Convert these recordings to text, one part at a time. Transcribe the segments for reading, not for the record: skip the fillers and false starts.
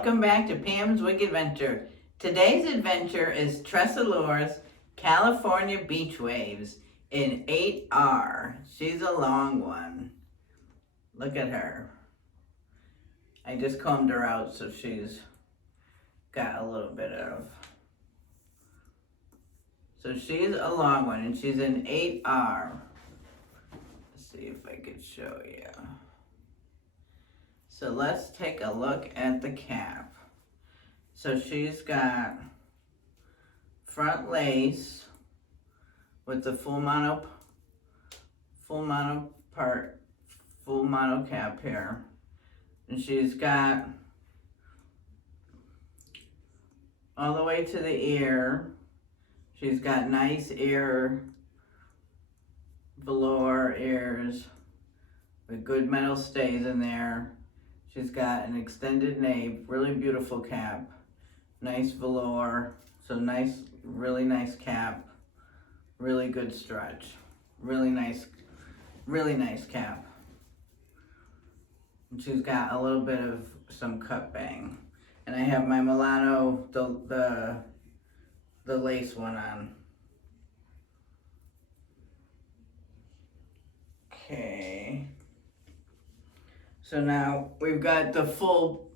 welcome back to Pam's Wig Adventure. Today's adventure is TressAllure's California Beach Waves in 8R. She's a long one. Look at her. I just combed her out so she's got a little bit of. So she's a long one and she's in 8R. Let's see if I could show you. So let's take a look at the cap. So she's got front lace with the full mono cap here. And she's got all the way to the ear. She's got nice ear, velour ears with good metal stays in there. She's got an extended nape, really beautiful cap, nice velour, so nice, really nice cap, really good stretch, really nice cap. And she's got a little bit of some cut bang. And I have my Milano, the lace one on. Okay. So now we've got the full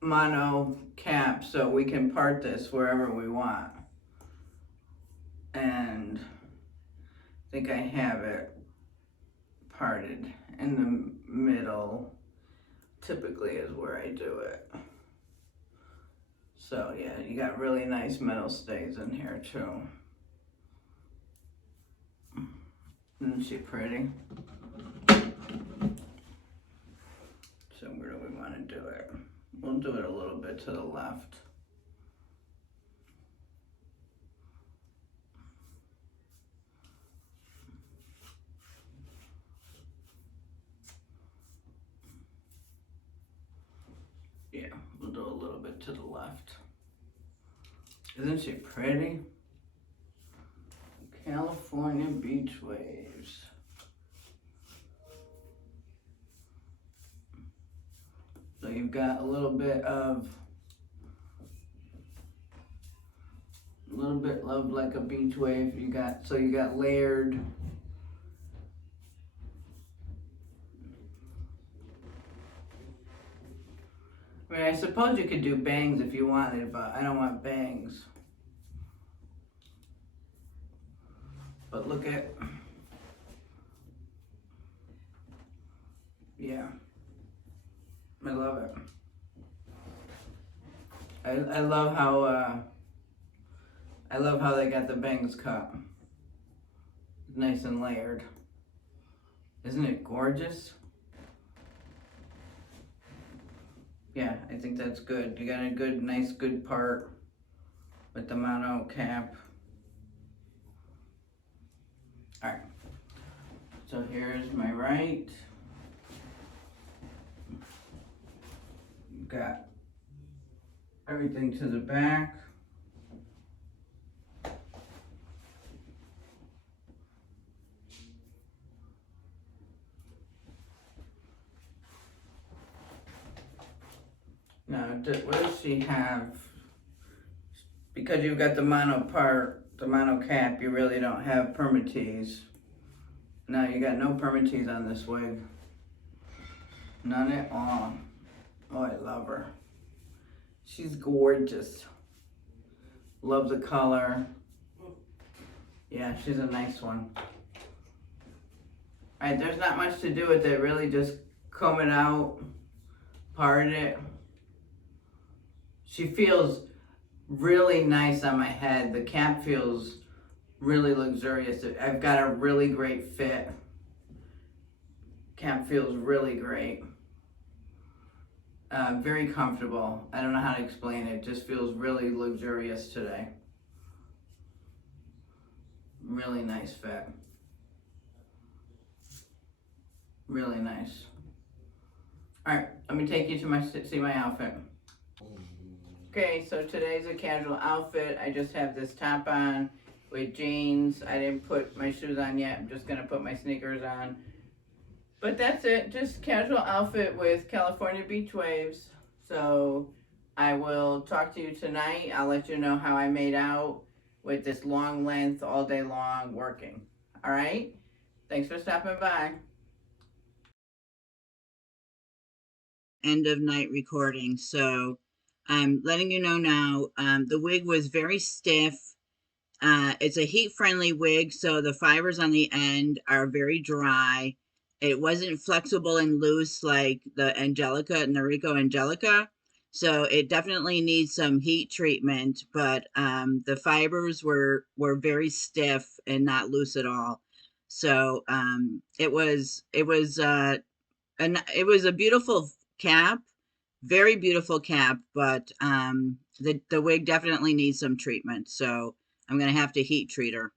mono cap, so we can part this wherever we want. And I think I have it parted in the middle, typically is where I do it. So yeah, you got really nice metal stays in here too. Isn't she pretty? So where do we want to do it? We'll do it a little bit to the left. Yeah, we'll do a little bit to the left. Isn't she pretty? California Beach Waves. So you've got a little bit of like a beach wave. You got layered. I mean, I suppose you could do bangs if you wanted, but I don't want bangs. But look at, yeah. I love it. I love how they got the bangs cut. Nice and layered. Isn't it gorgeous? Yeah, I think that's good. You got a good, nice, good part with the mono cap. All right. So here's my right. Got everything to the back. Now, what does she have? Because you've got the mono part, the mono cap, you really don't have permatease. Now you got no permatease on this wig. None at all. Oh, I love her. She's gorgeous. Love the color. Yeah, she's a nice one. All right, there's not much to do with it. Really just comb it out, part it. She feels really nice on my head. The cap feels really luxurious. I've got a really great fit. Cap feels really great. Very comfortable. I don't know how to explain it. Just feels really luxurious today. Really nice fit. Really nice. All right, let me take you to see my outfit. Okay, so today's a casual outfit. I just have this top on with jeans. I didn't put my shoes on yet. I'm just gonna put my sneakers on. But that's it, just casual outfit with California Beach Waves. So I will talk to you tonight. I'll let you know how I made out with this long length all day long working. All right? Thanks for stopping by. End of night recording. So I'm letting you know now, the wig was very stiff. It's a heat friendly wig, so the fibers on the end are very dry. It wasn't flexible and loose like the Noriko Angelica. So it definitely needs some heat treatment, but the fibers were very stiff and not loose at all. So it was a beautiful cap, very beautiful cap, but the wig definitely needs some treatment. So I'm gonna have to heat treat her.